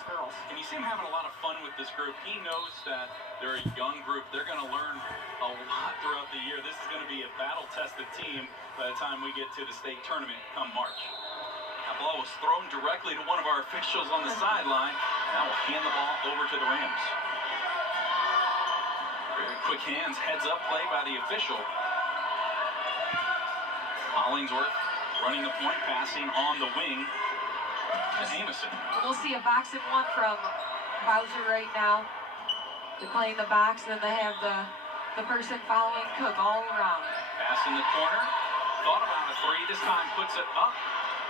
these girls. And you see him having a lot of fun with this group. He knows that they're a young group. They're going to learn a lot throughout the year. This is going to be a battle-tested team by the time we get to the state tournament come March. That ball was thrown directly to one of our officials on the sideline. Now we'll hand the ball over to the Rams. Very quick hands, heads-up play by the official. Hollingsworth running the point, passing on the wing to Amison. We'll see a box and one from Bowser right now. They're playing the box, and then they have the person following Cooke all around. Pass in the corner. Thought about a three. This time puts it up.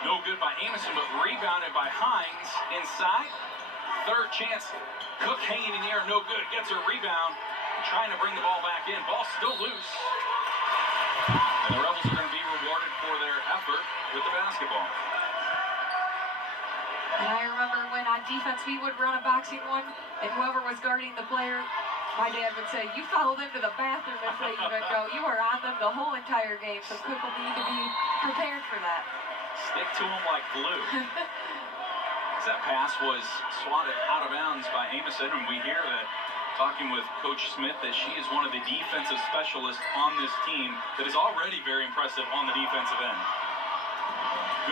No good by Amison, but rebounded by Hines inside. Third chance. Cooke hanging in the air, no good. Gets her rebound. Trying to bring the ball back in. Ball still loose. And the Rebels are going to be rewarded for their effort with the basketball. And I remember when on defense we would run a boxing one, and whoever was guarding the player, my dad would say, you follow them to the bathroom if they even go. You are on them the whole entire game, so Cooke will need to be prepared for that. Stick to them like glue. That pass was swatted out of bounds by Amison, and we hear that talking with Coach Smith that she is one of the defensive specialists on this team that is already very impressive on the defensive end.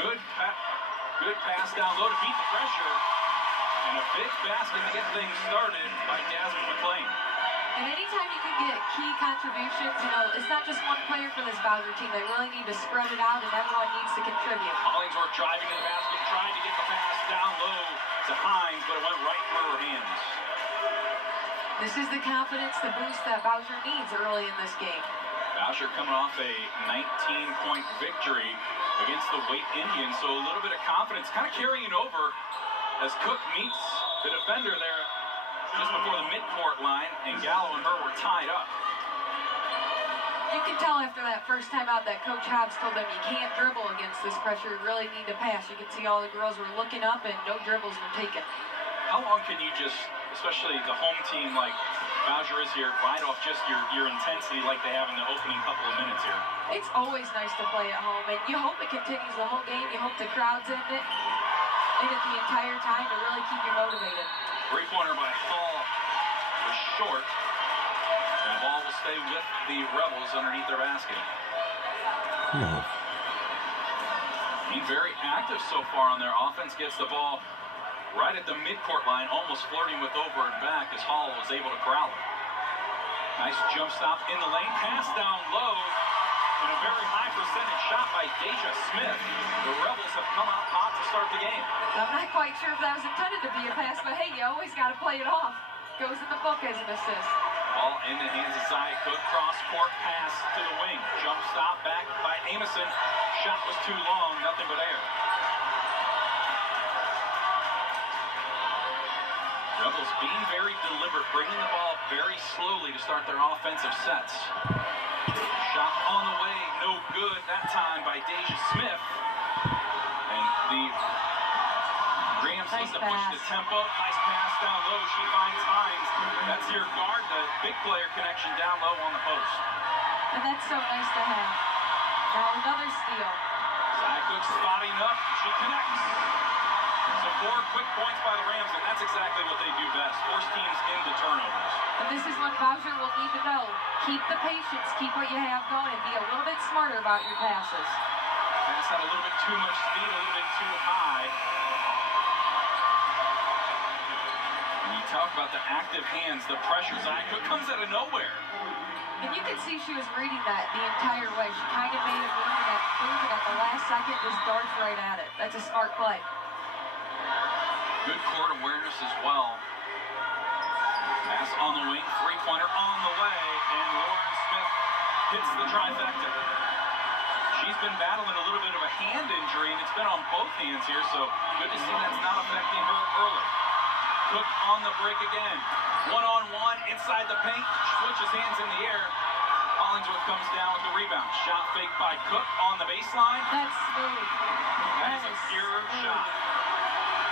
Good pass down low to beat the pressure, and a big basket to get things started by Jasmine McLean. And anytime you can get key contributions, you know, it's not just one player for this Bowser team. They really need to spread it out, and everyone needs to contribute. Hollingsworth driving to the basket, trying to get the pass down low to Hines, but it went right through her hands. This is the confidence, the boost that Bowser needs early in this game. Bowser coming off a 19-point victory against the Waite Indians, so a little bit of confidence kind of carrying over as Cooke meets the defender there just before the midcourt line, and Gallo and her were tied up. You can tell after that first time out that Coach Hobbs told them you can't dribble against this pressure, you really need to pass. You can see all the girls were looking up and no dribbles were taken. How long can you just, especially the home team like Bowser is here, ride off just your intensity like they have in the opening couple of minutes here? It's always nice to play at home, and you hope it continues the whole game. You hope the crowd's in it the entire time to really keep you motivated. Three-pointer by Hall was short, and the ball will stay with the Rebels underneath their basket. Being very active so far on their offense, gets the ball right at the midcourt line, almost flirting with over and back as Hall was able to corral it. Nice jump stop in the lane, pass down low, and a very high percentage shot by Deja Smith. The Rebels have come out hot to start the game. I'm not quite sure if that was intended to be a pass, but hey, you always got to play it off. Goes in the book as an assist. Ball in the hands of Zia Cooke, cross-court pass to the wing. Jump stop back by Amison. Shot was too long, nothing but air. Rebels being very deliberate, bringing the ball very slowly to start their offensive sets. Shot on the way, no good that time by Deja Smith. And the Rams need to push the tempo. Nice pass down low, she finds Hines. That's your guard, the big player connection down low on the post. And that's so nice to have. Now another steal. Zia Cooke spotting up, she connects. So 4 quick points by the Rams, and that's exactly what they do best. Force teams into turnovers. And this is what Bowser will need to know. Keep the patience, keep what you have going, and be a little bit smarter about your passes. Pass had a little bit too much speed, a little bit too high. And you talk about the active hands, the pressure. Zia Cooke comes out of nowhere. And you can see she was reading that the entire way. She kind of made a move, and at the last second just darts right at it. That's a smart play. Good court awareness as well. Pass on the wing, three-pointer on the way, and Lauren Smith hits the trifecta. She's been battling a little bit of a hand injury, and it's been on both hands here, so good to see that's not affecting her early. Cooke on the break again. One-on-one inside the paint, switches hands in the air. Hollingsworth comes down with the rebound. Shot fake by Cooke on the baseline. That's smooth. That is a pure shot.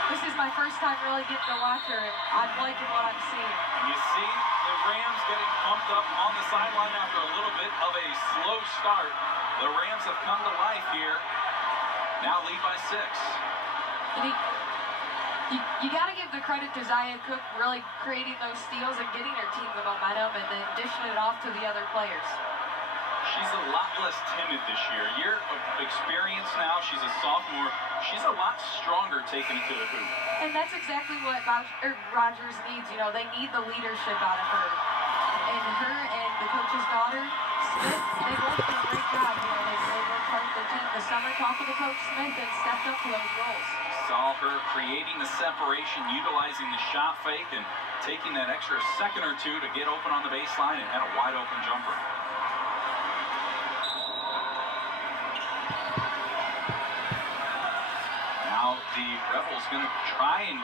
This is my first time really getting to watch her, and I'm liking what I'm seeing. You see the Rams getting pumped up on the sideline after a little bit of a slow start. The Rams have come to life here. Now lead by 6. You got to give the credit to Zia Cooke really creating those steals and getting her team the momentum and then dishing it off to the other players. She's a lot less timid this year. Year of experience now. She's a sophomore. She's a lot stronger taking it to the hoop. And that's exactly what Rogers needs. You know, they need the leadership out of her. And her and the coach's daughter, Smith, they both did a great job. You know, they worked hard with the team this summer talking to Coach Smith and stepped up to those roles. Saw her creating the separation, utilizing the shot fake, and taking that extra second or two to get open on the baseline and had a wide open jumper. Now the Rebels going to try and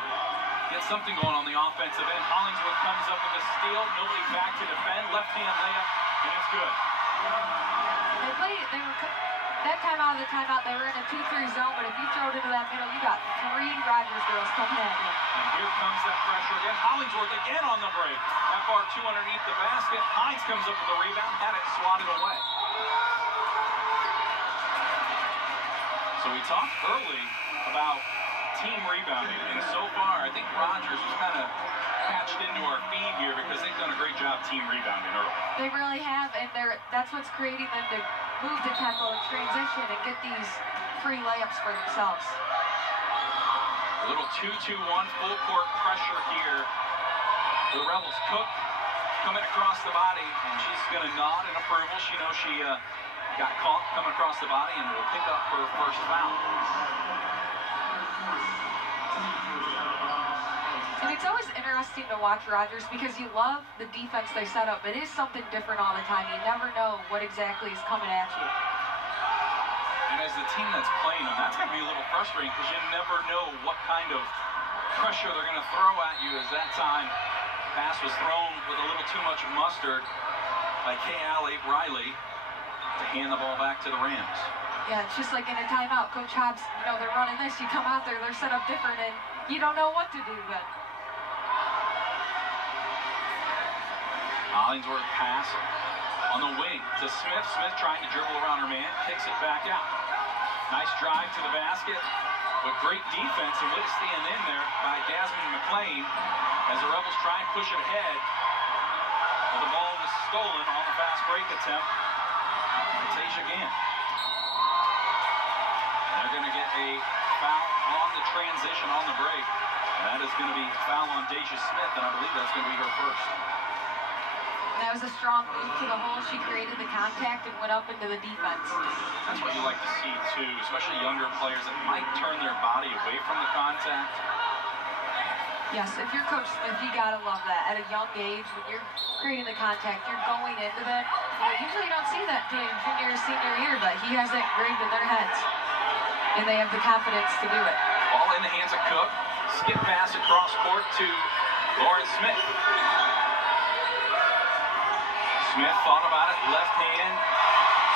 get something going on the offensive end. Hollingsworth comes up with a steal. Nobody back to defend. Left-hand layup, and it's good. That time out of the timeout, they were in a 2-3 zone, but if you throw it into that middle, you got 3 Rogers girls coming at you. And here comes that pressure again. Hollingsworth again on the break. That far 2 underneath the basket. Hines comes up with the rebound, had it swatted away. So we talked early about team rebounding, and so far I think Rogers was kind of patched into our feed here because they've done a great job team rebounding early. They really have, and that's what's creating them to move the tempo and transition and get these free layups for themselves. A little 2-2-1 full court pressure here. The Rebels. Cooke coming across the body, and she's going to nod in approval. She knows she got caught coming across the body and will pick up her first foul. And it's always interesting to watch Rogers because you love the defense they set up. It is something different all the time. You never know what exactly is coming at you. And as the team that's playing them, that's going to be a little frustrating because you never know what kind of pressure they're going to throw at you. As that time, pass was thrown with a little too much mustard by Riley to hand the ball back to the Rams. Yeah, it's just like in a timeout. Coach Hobbs, you know, they're running this. You come out there, they're set up different, and you don't know what to do then. Hollingsworth pass on the wing to Smith. Smith trying to dribble around her man, kicks it back out. Nice drive to the basket, but great defense and way to stand in there by Jasmine McLean as the Rebels try and push it ahead. But the ball was stolen on the fast break attempt. Tasia Gant. They're going to get a foul on the transition on the break. And that is going to be a foul on Deja Smith, and I believe that's going to be her first. That was a strong move to the hole. She created the contact and went up into the defense. That's what you like to see, too, especially younger players that might turn their body away from the contact. Yes, if you're Coach Smith, you got to love that. At a young age, when you're creating the contact, you're going into that. You know, usually you don't see that until your junior or senior year, but he has that engraved in their heads. And they have the confidence to do it. Ball in the hands of Cooke. Skip pass across court to Lauren Smith. Smith thought about it, left hand,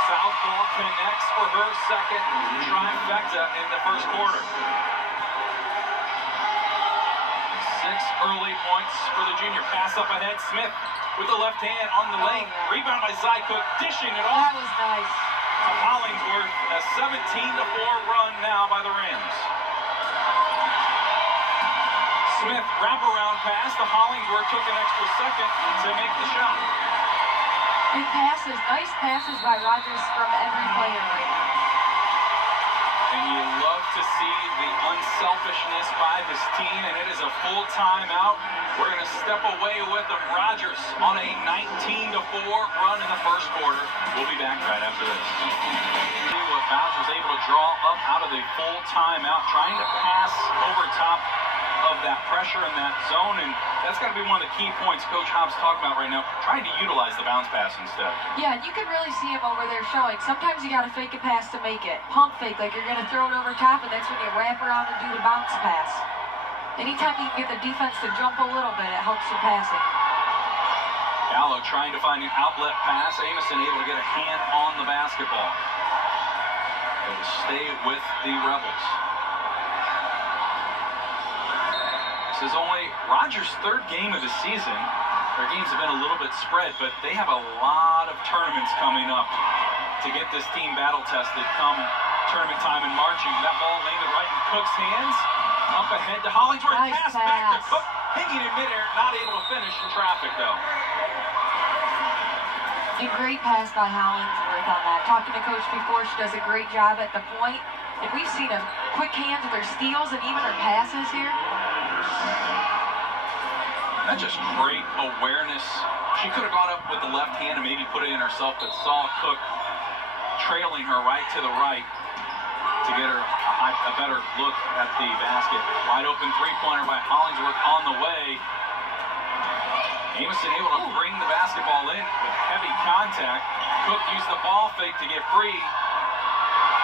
southpaw connects for her second trifecta in the first quarter. 6 early points for the junior. Pass up ahead, Smith with the left hand on the lane. Rebound by Zia Cooke, dishing it off. That was nice. To Hollingsworth, a 17-4 run now by the Rams. Smith, wraparound pass to Hollingsworth, took an extra second to make the shot. And passes, nice passes by Rogers from every player right now. And you love to see the unselfishness by this team, and it is a full timeout. We're going to step away with them. Rogers on a 19-4 run in the first quarter. We'll be back right after this. See what Bowser was able to draw up out of the full timeout, trying to pass over top of that pressure in that zone, and that's got to be one of the key points Coach Hobbs talking about right now, trying to utilize the bounce pass instead. Yeah, you can really see him over there showing. Sometimes you got to fake a pass to make it. Pump fake, like you're going to throw it over top, and that's when you wrap around and do the bounce pass. Anytime you can get the defense to jump a little bit, it helps your passing. Gallo trying to find an outlet pass. Amison able to get a hand on the basketball. It'll stay with the Rebels. This is only Rogers' third game of the season. Their games have been a little bit spread, but they have a lot of tournaments coming up to get this team battle tested come tournament time in March. And that ball landed right in Cooke's hands. Up ahead to Hollingsworth. Nice Pass back to pass. Cooke. Hanging in midair. Not able to finish in traffic, though. A great pass by Hollingsworth on that. Talking to Coach before, she does a great job at the point. And we've seen her quick hands with her steals and even her passes here. That's just great awareness. She could have gone up with the left hand and maybe put it in herself, but saw Cooke trailing her right to the right to get her a better look at the basket. Wide open three-pointer by Hollingsworth on the way. Amison able to bring the basketball in with heavy contact. Cooke used the ball fake to get free.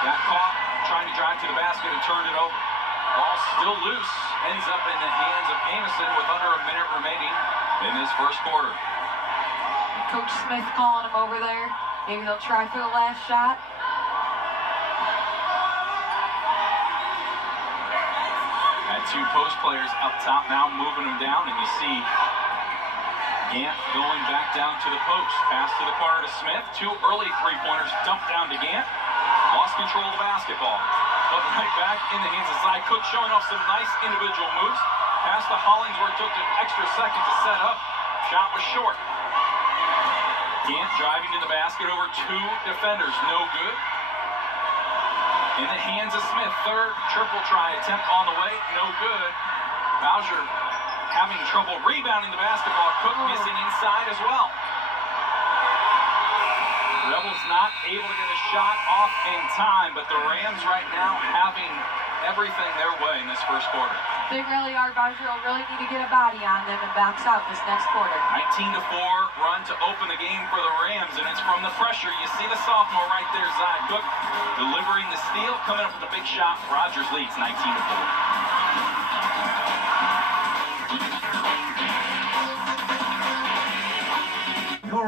Got caught trying to drive to the basket and turned it over. Ball still loose. Ends up in the hands of Amison with under a minute remaining in this first quarter. Coach Smith calling him over there. Maybe they'll try for the last shot. Had two post players up top now moving them down, and you see Gant going back down to the post. Pass to the corner to Smith. Two early three-pointers dumped down to Gant. Lost control of the basketball. But right back in the hands of Zia Cooke, showing off some nice individual moves. Pass to Hollingsworth, took an extra second to set up. Shot was short. Gant driving to the basket over two defenders, no good. In the hands of Smith, third triple try attempt on the way, no good. Bowser having trouble rebounding the basketball. Cooke missing inside as well. Rebels not able to get a shot off in time, but the Rams right now having everything their way in this first quarter. They really are. Bowser will really need to get a body on them and box out this next quarter. 19-4 run to open the game for the Rams, and it's from the pressure. You see the sophomore right there, Zia Cooke, delivering the steal, coming up with a big shot. Rogers leads 19-4.